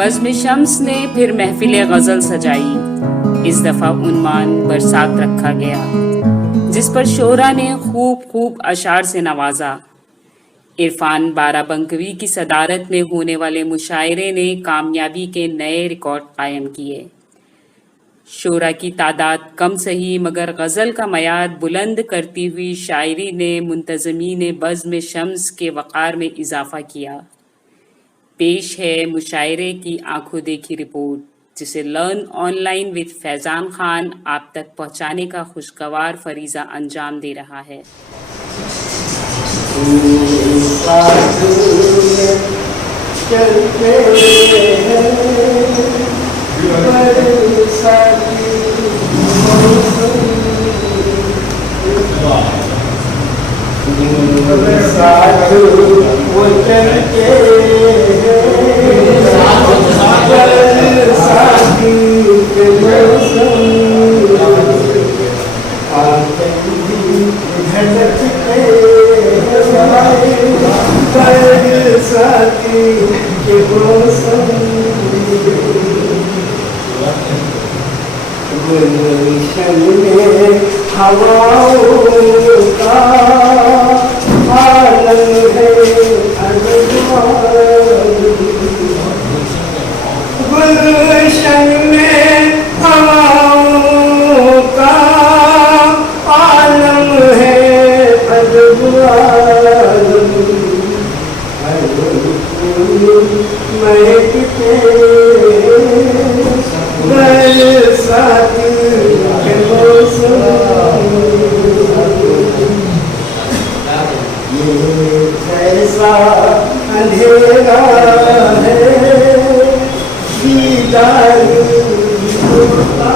बज़्म शम्स ने फिर महफिल गज़ल सजाई। इस दफ़ा उन्वान बरसात रखा गया, जिस पर शोरा ने खूब खूब अशार से नवाजा। इरफान बाराबंकवी की सदारत में होने वाले मुशायरे ने कामयाबी के नए रिकॉर्ड कायम किए। शोरा की तादाद कम सही, मगर गज़ल का मयार बुलंद करती हुई शायरी ने मुंतज़मीन बज़्म शम्स के वक़ार में इजाफ़ा किया। पेश है मुशायरे की आंखों देखी रिपोर्ट, जिसे learn online with Faizan Khan आप तक पहुंचाने का खुशगवार फरीज़ा अंजाम दे रहा है। गुलशन में हवाओं का आलम है गुलशन में हवाओं का आलम है महकते बरसात के मौसम, ये कैसा अंधेरा है दीदार होता,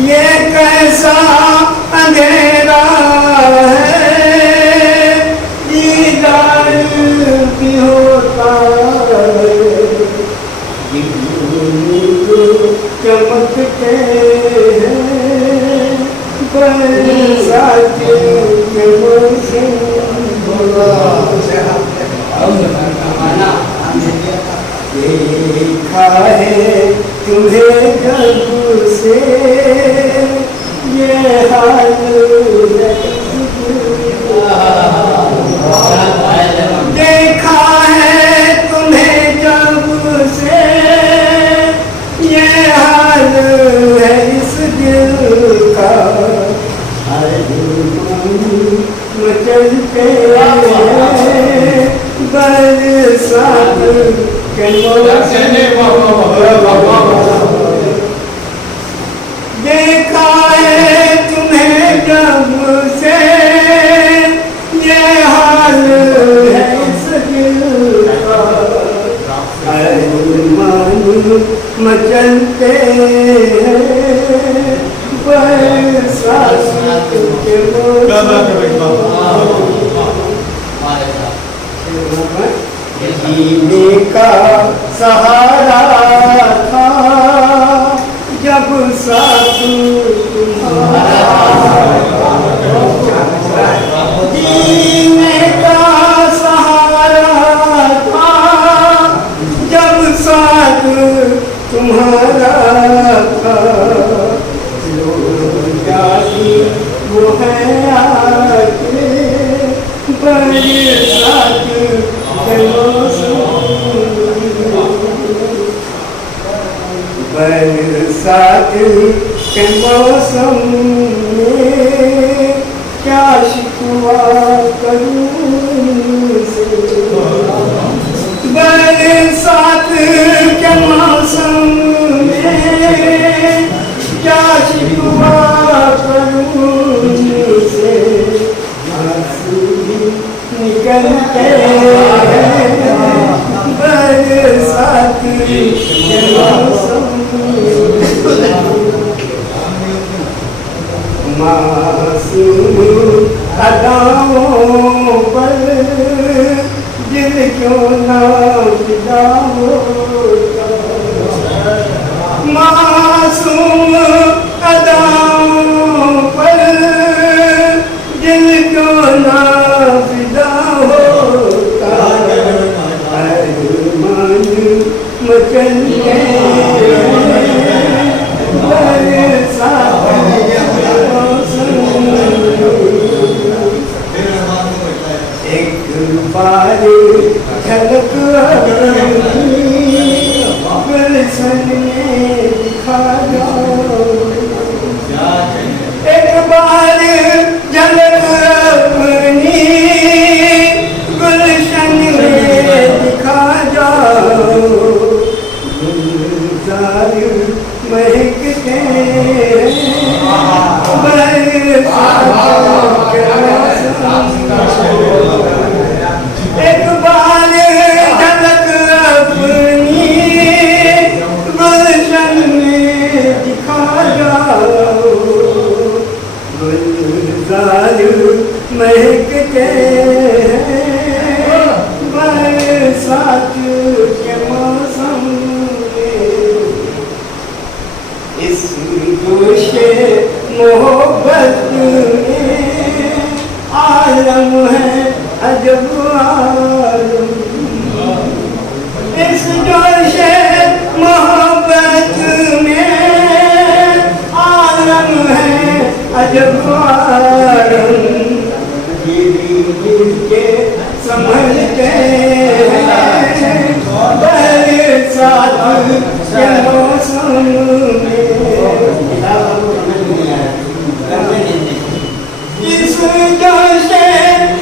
ये कैसा अंधेरा है दीदार भी होता, चमकते हैं बरसात के मौसम। देखा है तुम्हें कब से ये हाल देखा है तुम्हें जब से ये हाल है इस दिल का, मचलते बरसात के मौसम। देखा है तुम्हें जब से ये हाल है इस दिल का, अरमान मचलते हैं बरसात के जीने का सहारा था जब साथ तुम्हारा, जीने का सहारा था जब साथ तुम्हारा था, वो है आके बरसात के मौसम, बरसात के मौसम में क्या शिकवा करूं से, बरसात के मौसम में क्या शिकवा करूं से, आंसू निकलते हैं बरसात के मौसम। मासूम अदाओं पर दिल क्यों ना फिदा होता, मासूम अदाओं पर दिल क्यों ना फिदा होता, एक बार झलक गुलशन में दिखा जाओ, एक बार झलक अपनी गुलशन में दिखा जाओ, गुलजार महकते एक बार झलक अपनी गुलशन में दिखा जाओ, गुलजार महकते बरसात के मौसम में, इस जोशे मोहब्बत में आलम है अजब आलम, इस जोशे मोहब्बत में आलम है अजब आलम, गिर के संभलते बरसात के मौसम में, इस जोशे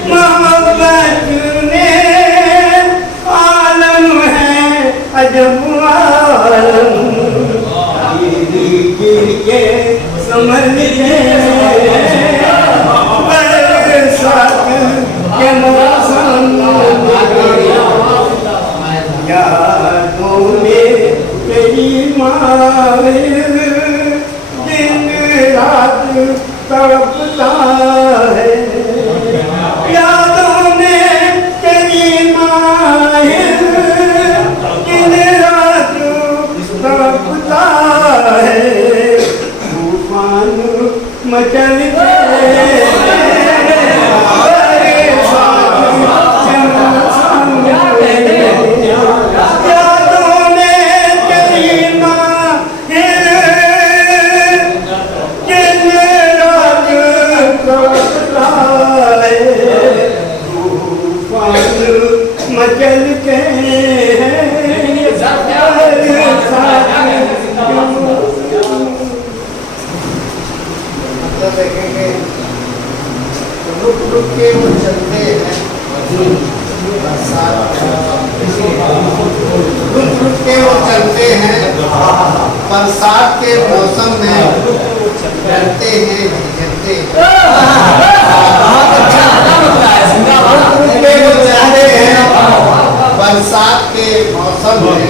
मोहब्बत में आलम है अजब आलम, गिर के संभलते बरसात के मौसम में, यादों में तेरी माहिर दिन रात तड़पता है, यादों में तेरी माहिर दिन रात तड़पता है, तूफान मचलते मचलते देखेंगे रुक रुक के वो चलते हैं, रुक रुक के वो चलते हैं, बरसात के मौसम में डरते हैं झिझकते हैं, बरसात के मौसम में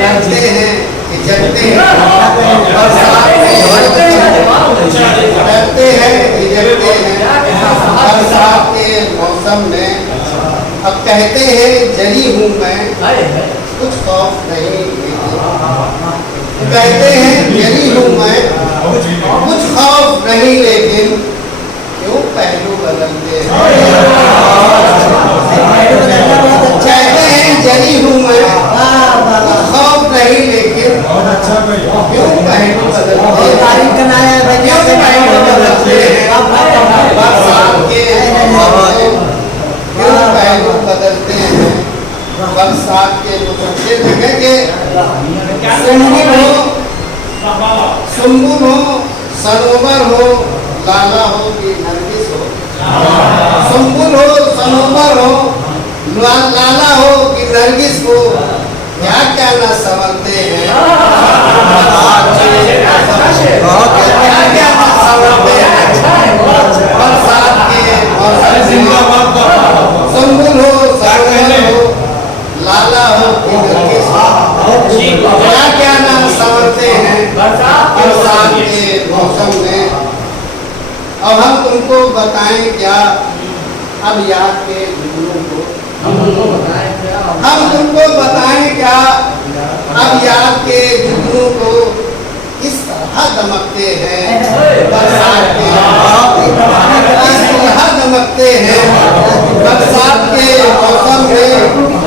डरते हैं झिझकते हैं, बरसात डरते हैं झिझकते हैं, बरसात के मौसम में अब कहते हैं जली हूँ मैं कुछ खौफ नहीं, कहते हैं जली हूँ मैं कुछ खौफ नहीं, लेकिन क्यों पहलू बदलते हैं, कहते हैं जली हूँ मैं कुछ खौफ नहीं, लेकिन क्यों पहलू बदलते हैं, बरसात के क्यों पहलू बदलते हैं, बरसात के जगह के सुंबुल हो सनोबर हो लाला हो कि नरगिस हो, सुंबुल हो सनोबर हो लाला हो कि नरगिस हो, क्या क्या ना समझते हैं, क्या क्या ना समझते हैं, बरसात के सुंबुल हो सनोबर हो लाला हो कि नरगिस हो, क्या क्या ना समझते हैं बरसात के मौसम में। अब हम तुमको बताएं क्या अब याद के जुगनों को, हम तुमको बताएं क्या अब याद के जुगनों को, इस तरह दमकते हैं बरसात के, इस तरह दमकते हैं बरसात के मौसम में।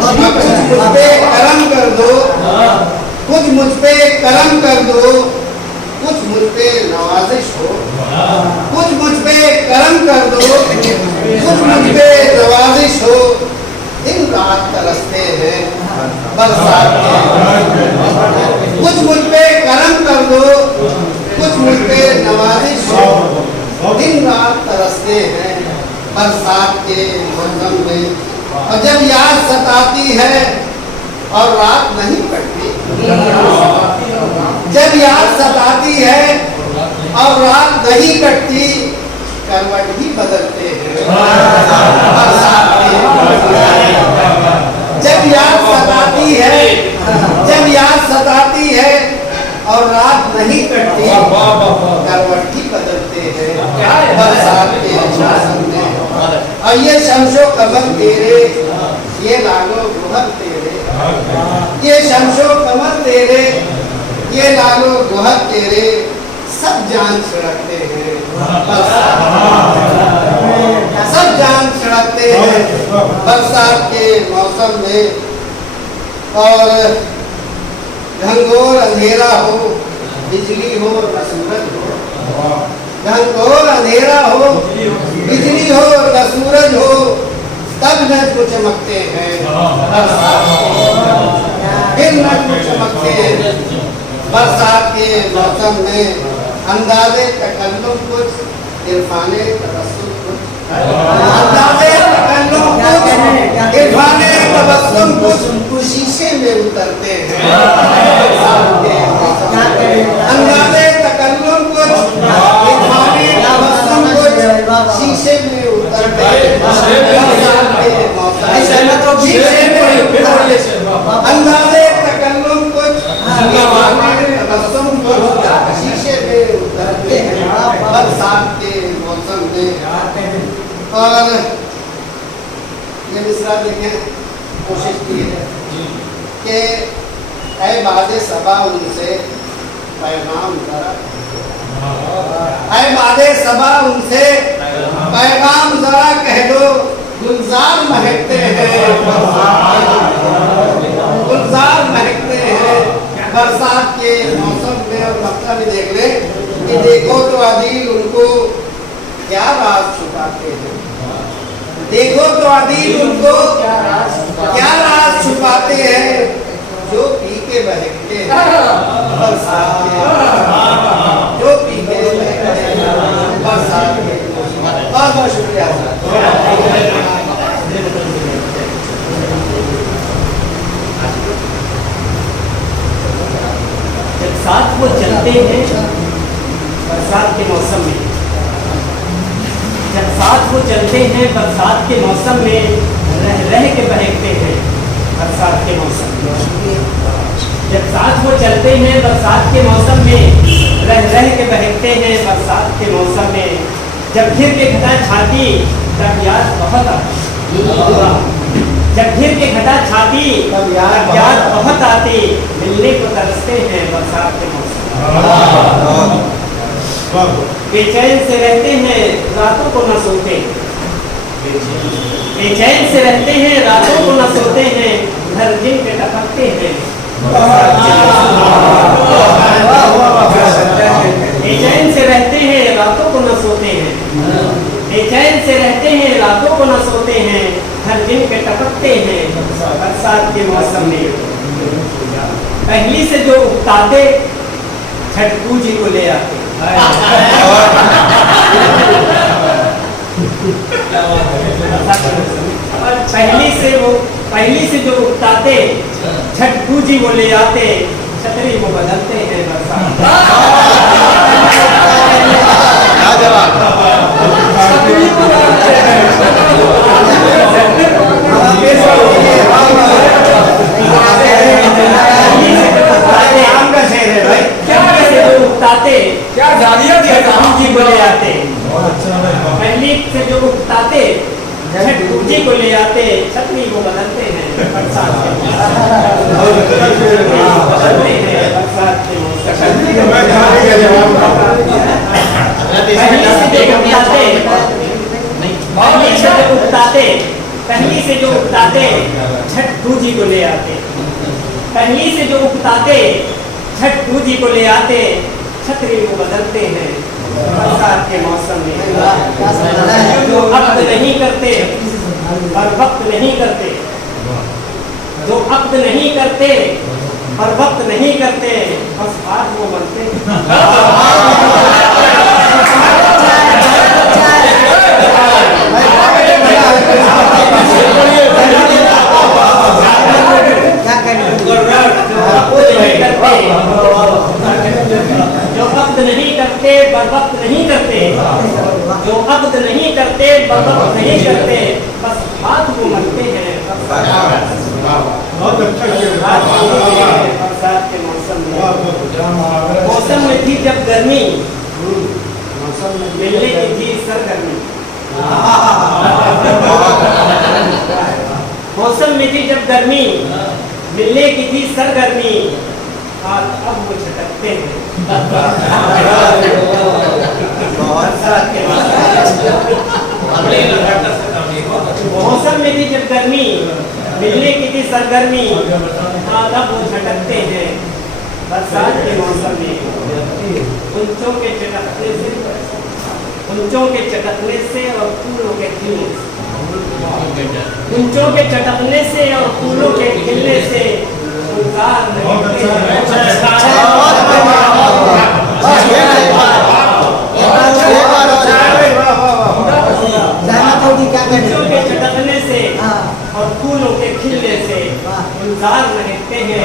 कुछ मुझ पे करम कर दो कुछ मुझ पे करम कर दो, कुछ मुझ पे नवाजिश हो, कुछ मुझ पे करम कर दो, कुछ मुझ पे नवाजिश हो, दिन रात तरसते हैं बरसात के। कुछ मुझ पे करम कर दो, कुछ मुझ पे नवाजिश हो, दिन रात तरसते हैं बरसात के मौसम में। और जब याद सताती है और रात नहीं कटती, जब याद सताती है और रात नहीं कटती, करवट भी बदलते हैं बरसात के। जब याद सताती है, जब याद सताती है और रात नहीं कटती, करवट भी बदलते हैं बरसात के मौसम में। और ये शमशो कमर तेरे, ये लालो गुहर तेरे, ये शमशो कमर तेरे, ये लालो गुहर तेरे, सब जान छिड़कते हैं सब जान छिड़कते हैं बरसात के मौसम में। और घनघोर अंधेरा हो, बिजली हो न सूरज हो, घनघोर अंधेरा हो, बिजली हो न सूरज हो, तब नज्म चमकते हैं बरसात के, फिर नज्म चमकते हैं बरसात के मौसम में। अंदाज़े तकल्लुम कुछ, इरफाने तबस्सुम कुछ, अंदाज़े तकल्लुम कुछ, इरफाने तबस्सुम कुछ, शीशे में उतरते हैं बरसात के मौसम में। अंदाज़े तकल्लुम कुछ, इरफाने तबस्सुम कुछ, शीशे में उतरते हैं बरसात के मौसम में। शीशे में उतरते हैं, अंदाज़े तकल्लुम कुछ, इरफाने तबस्सुम कुछ, शीशे में उतरते हैं बरसात के मौसम में। और ये मिसरा देखें, कोशिश की है कि ऐ बादे सबा उनसे पैगाम जरा, ऐ बादे सबा उनसे पैगाम जरा कह दो, गुलजार महकते हैं गुलजार महकते हैं बरसात के मौसम में। और मतलब भी देख ले कि देखो तो अदील उनको क्या राज छुपाते हैं, देखो तो अदील उनको क्या राज छुपाते हैं, जो पी के बहकते हैं बरसात के, जो पी के बहकते हैं बरसात के। बहुत बहुत शुक्रिया। जब साथ वो चलते हैं बरसात के मौसम में, जब साथ वो चलते हैं बरसात के मौसम में, रह रह के बहकते हैं बरसात के मौसम में। जब साथ वो चलते हैं बरसात के मौसम में, रह रह के बहकते हैं बरसात के मौसम में। जब घिर के घटा छाती तब याद बहुत आती, जब घिर के घटा छाती तब याद बहुत आती, मिलने को तरसते हैं बरसात के मौसम। बेचैन से रहते हैं रातों को न सोते, बेचैन से रहते हैं रातों को न सोते हैं, घर जिन पे टपकते हैं बेचैन से रहते हैं रातों को न सोते हैं, बेचैन से रहते हैं रातों को न सोते हैं, हर दिन पे टपकते हैं बरसात के मौसम में। पहली से जो उगताते छठकू जी को ले आते, पहली से जो उगताते छठकू जी को ले आते, छतरी को बदलते हैं क्या जानिया दिया जी को ले आते, पहली से जो उगताते छठकू जी को ले आते, छतरी को बदलते हैं बरसात के पहली से जो उगताते छठकू जी को ले आते, पहली से जो उकताते छठ पूजी को ले आते, छतरी को बदलते हैं बरसात के मौसम में। जो अक्द नहीं करते और वक्त नहीं करते, जो अक्द नहीं करते और वक्त नहीं करते, बस हाथ वो बनते हैं। जो अक्द नहीं करते बर वक्त नहीं करते, जो अक्द नहीं करते बर वक्त नहीं करते, बस हाथ वो मलते हैं बहुत अच्छा बरसात के मौसम में। मौसम में थी जब गर्मी, मिलने की थी सरगर्मी। मौसम में थी जब गर्मी, मिलने की थी सरगर्मी, और अब वो झटकते हैं बरसात के मौसम में थी जब गर्मी, मिलने की थी सरगर्मी, और अब वो झटकते हैं बरसात के मौसम में। कुंचों के चटकने से, कुंचों के चटकने से और फूलों के खिलने से, कुंचों के चटकने से और फूलों के खिलने से फुलकार रहते हैं। कुंचों के चटकने से और फूलों के खिलने से फुलकार रहते हैं।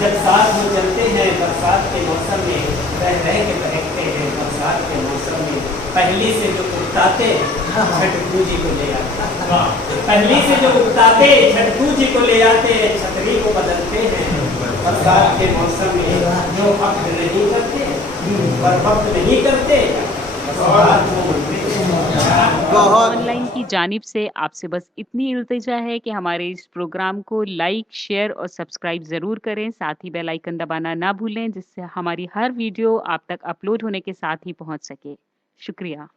जब साथ में चलते हैं बरसात के मौसम में, रह के बहकते हैं बरसात के मौसम में। पहली से जो उगताते छठ पूजी को ले आते, पहली से जो उगताते छठ पूजी को ले आते, छतरी को बदलते हैं बरसात के मौसम में। जो वक्त नहीं करते पर वक्त नहीं करते, ऑनलाइन की जानिब से आपसे बस इतनी इल्तिजा है कि हमारे इस प्रोग्राम को लाइक, शेयर और सब्सक्राइब ज़रूर करें। साथ ही बेल आइकन दबाना ना भूलें, जिससे हमारी हर वीडियो आप तक अपलोड होने के साथ ही पहुंच सके। शुक्रिया।